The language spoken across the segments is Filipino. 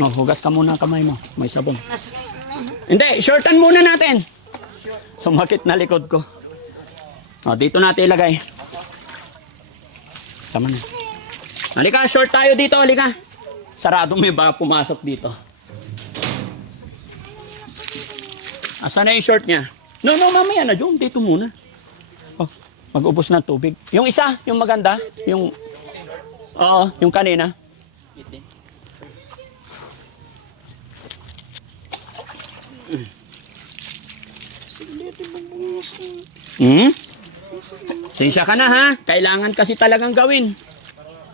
No, hugas ka muna ang kamay mo. May sabon. Hindi, shortan muna natin. Sumakit na likod ko. O, dito natin ilagay. Tama na. Halika, short tayo dito. Halika. Sarado mo yung baka pumasok dito. Asan na yung short niya? No, mamaya na dyan. Dito muna. Oh, mag-ubos ng tubig. Yung isa, yung maganda. Yung, oo, yung kanina. Sensya ka na ha. Kailangan kasi talagang gawin.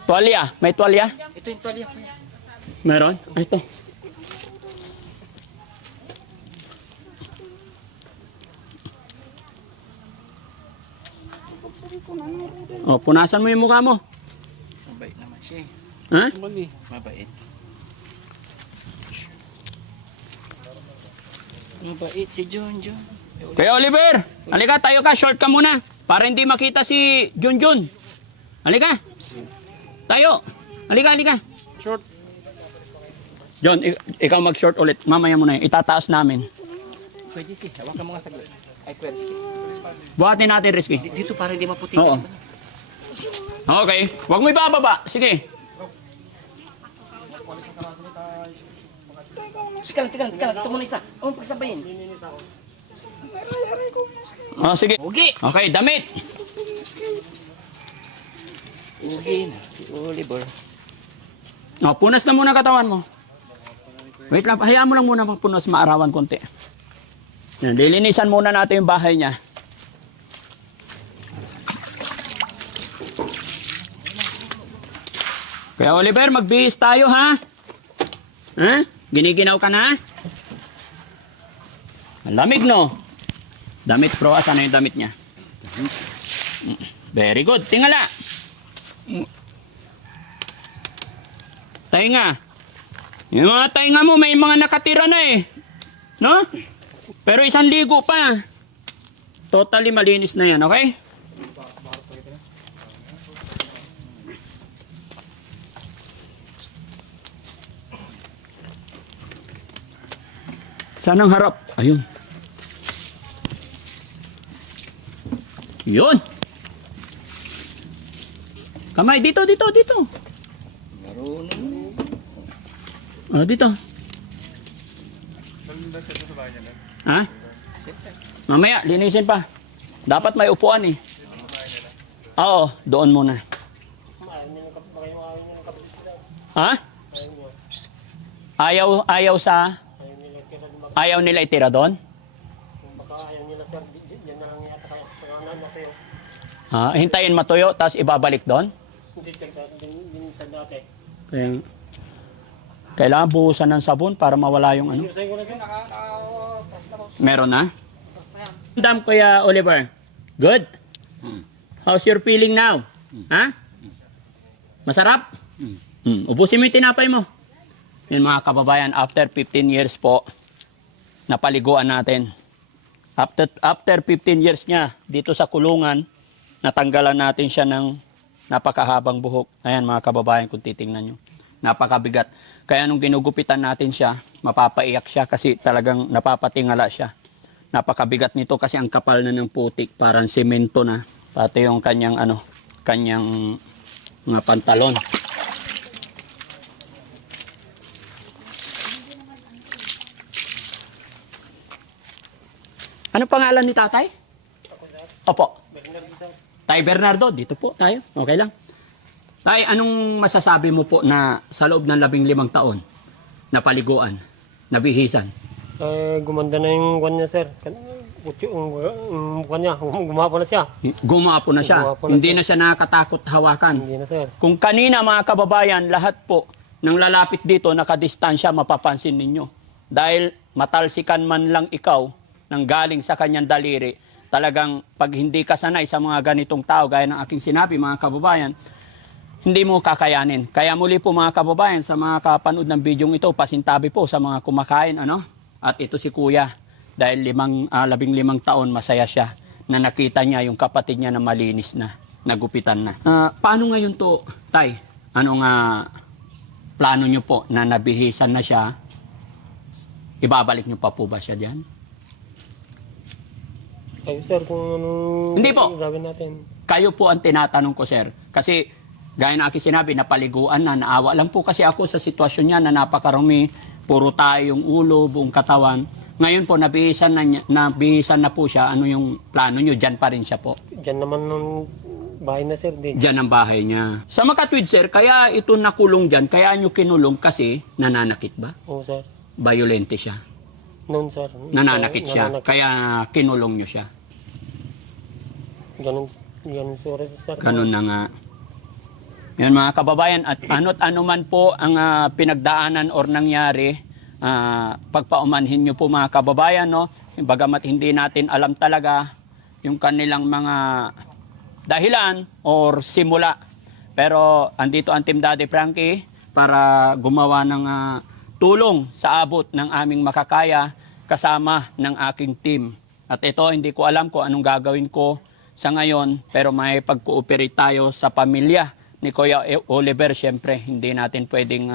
Tuwalya. May tuwalya? Ito yung tuwalya. Meron? Ay, ito. O, punasan mo yung mukha mo. Mabait naman siya eh. Ha? Mabait. Mabait si John. Kaya Oliver, halika tayo ka, short ka muna. Para hindi makita si Junjun. Halika. Tayo. Halika. Short. John, ikaw mag-short ulit. Mamaya mo na yun. Itataas namin. Pwede si. Hawakan mo nga saglit. Ay, Kwerski. Buhatin natin, Rizky. Dito para hindi maputi. Oo. Okay. Huwag mo ibababa. Sige. Teka lang. Ito muna isa. Huwag pagsabayin. Oh, sige. Ugi. Okay, damit. Ugi na. Si Oliver. Oh, punas na muna katawan mo. Wait lang, hayaan mo lang muna magpunas, maarawan konti. Yan, lilinisan muna natin yung bahay niya. Kaya Oliver, magbihis tayo ha? Ha? Giniginaw ka na? Ang lamig no? Damit bro, asan na yung damit niya? Very good, tingala. Tainga. Yung mga tainga mo, may mga nakatira na eh. No? Pero isang ligo pa. Totally malinis na yan, okay? Saan ang harap? Ayun. Yun. Kamay, dito. Marunong. Oh, dito. Ha? Mamaya, linisin pa. Dapat may upuan eh. Oo, doon muna. Ha? Ayaw nila itira doon? Hintayin matuyo, tapos ibabalik doon? Kaya, kailangan buhusan ng sabon para mawala yung ano. Meron na? Dam, Kuya Oliver. Good? How's your feeling now? Ha? Masarap? Ubusin mo yung tinapay mo. Yun mga kababayan, after 15 years po, napaliguan natin. After 15 years niya, dito sa kulungan, natanggalan natin siya ng napakahabang buhok. Ayan mga kababayan, kung titingnan nyo. Napakabigat. Kaya nung ginugupitan natin siya, mapapaiyak siya kasi talagang napapatingala siya. Napakabigat nito kasi ang kapal na ng putik, parang semento na. Pati yung kanyang mga pantalon. Ano pangalan ni tatay? Opo. Tay Bernardo, dito po tayo. Okay lang. Tay, anong masasabi mo po na sa loob ng 15 taon na paliguan, nabihisan? Gumanda na yung kwan niya, sir. Kwan niya, gumapo na siya. Gumapo na siya. Gumapo na Hindi siya. na siya nakakatakot hawakan. Hindi na, sir. Kung kanina mga kababayan, lahat po ng lalapit dito nakadistansya, mapapansin ninyo. Dahil matalsikan man lang ikaw nang galing sa kanyang daliri, talagang pag hindi ka sanay sa mga ganitong tao, gaya ng aking sinabi mga kababayan, hindi mo kakayanin. Kaya muli po mga kababayan, sa mga kapanood ng bidyong ito, pasintabi po sa mga kumakain, ano? At ito si Kuya, dahil 15 taon, masaya siya na nakita niya yung kapatid niya na malinis na, nagupitan na. Paano ngayon to, Tay? plano nyo po na nabihisan na siya, ibabalik nyo pa po ba siya dyan? Kayo sir, kung anong Hindi po. gagawin natin. Kayo po ang tinatanong ko, sir. Kasi, gaya na aking sinabi, napaliguan na, naawa lang po kasi ako sa sitwasyon niya na napakarami, puro tayo yung ulo, buong katawan. Ngayon po, nabihisan na po siya, ano yung plano nyo? Dyan pa rin siya po. Diyan naman ng bahay na sir. Di. Dyan ang bahay niya. Sa makatwid, sir, kaya ito nakulong dyan, kaya nyo kinulong kasi nananakit ba? Oo sir. Violente siya. Noon sir. Nananakit siya, Nananakit. kaya kinulong nyo siya. Ganun sir. Ganun na nga. Yan mga kababayan, at ano't ano man po ang pinagdaanan or nangyari, pagpaumanhin nyo po mga kababayan, no? Bagamat hindi natin alam talaga yung kanilang mga dahilan or simula. Pero andito ang Team Daddy Frankie para gumawa ng tulong sa abot ng aming makakaya kasama ng aking team. At ito, hindi ko alam kung anong gagawin ko sa ngayon, pero may pag-cooperate tayo sa pamilya ni Kuya Oliver. Siyempre, hindi natin pwedeng,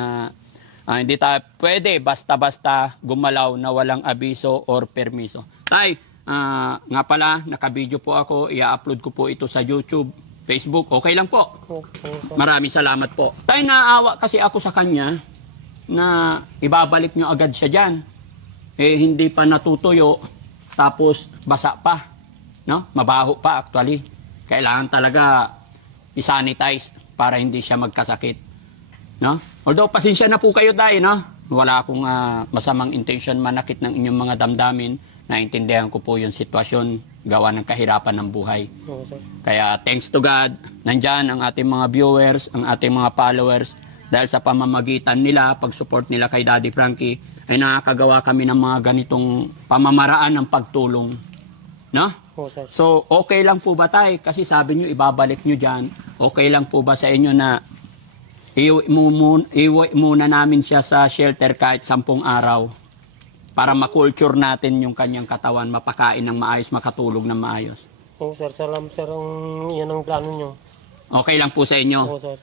hindi tayo pwede basta-basta gumalaw na walang abiso or permiso. Tay, nga pala, nakabideo po ako, i-upload ko po ito sa YouTube, Facebook, okay lang po. Oo sir. Maraming salamat po. Tay, naawa kasi ako sa kanya na ibabalik nyo agad siya dyan. Eh, hindi pa natutuyo, tapos basa pa. No? Mabaho pa actually. Kailangan talaga i-sanitize para hindi siya magkasakit. No? Although pasensya na po kayo dahil, no? Wala akong masamang intention manakit ng inyong mga damdamin. Naintindihan ko po yung sitwasyon gawa ng kahirapan ng buhay. Oo sir. Kaya thanks to God, nandyan ang ating mga viewers, ang ating mga followers. Dahil sa pamamagitan nila, pag-support nila kay Daddy Frankie, ay nakakagawa kami ng mga ganitong pamamaraan ng pagtulong. No? Oo sir. So, okay lang po ba tayo? Kasi sabi nyo, ibabalik nyo dyan. Okay lang po ba sa inyo na iuwi muna namin siya sa shelter kahit 10 araw para makulture natin yung kanyang katawan, mapakain ng maayos, makatulog ng maayos. Oo sir, salamat sir. Yan ang plano nyo. Okay lang po sa inyo? Oo sir.